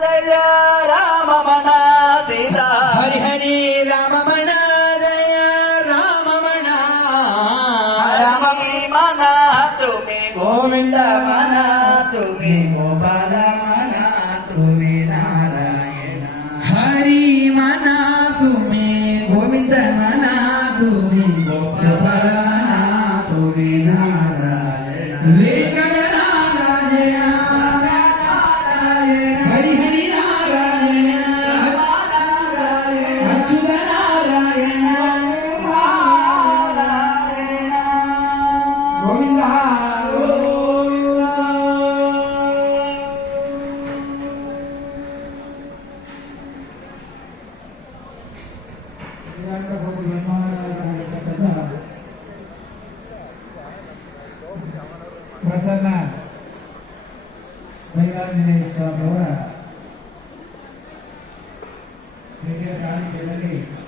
ದಯ ರಾಮಮಣ ಸೀತಾ ಹರಿ ಹರಿ ರಾಮಮಣ ದಯ ರಾಮಮಣ ರಮಿ ಮನ ತುಮಿ ಗೋವಿಂದ ಮನ ತುಮಿ ಗೋಪಾಲ ಮನ ತುಮಿ ನಾರಾಯಣ ಹರಿ ಮನ ತುಮೆ ಗೋವಿಂದ ಮನ ತುಮಿ ಗೋಪಾಲ ತುಮಿ ನಾರಾಯಣ ವೇಂಕಟ ನಾರಾಯಣ ಹರಿ ಹರಿ ನಾರಾಯಣ ಅಚ್ಯುತ ನಾರಾಯಣ ಗೋವಿಂದ ಗೋವಿಂದ ಪ್ರಸನ್ನ ಬೈರಾಂಜನೇಯ ಸ್ವಾಮಿಯವರ ಸಾಹಿತ್ಯದಲ್ಲಿ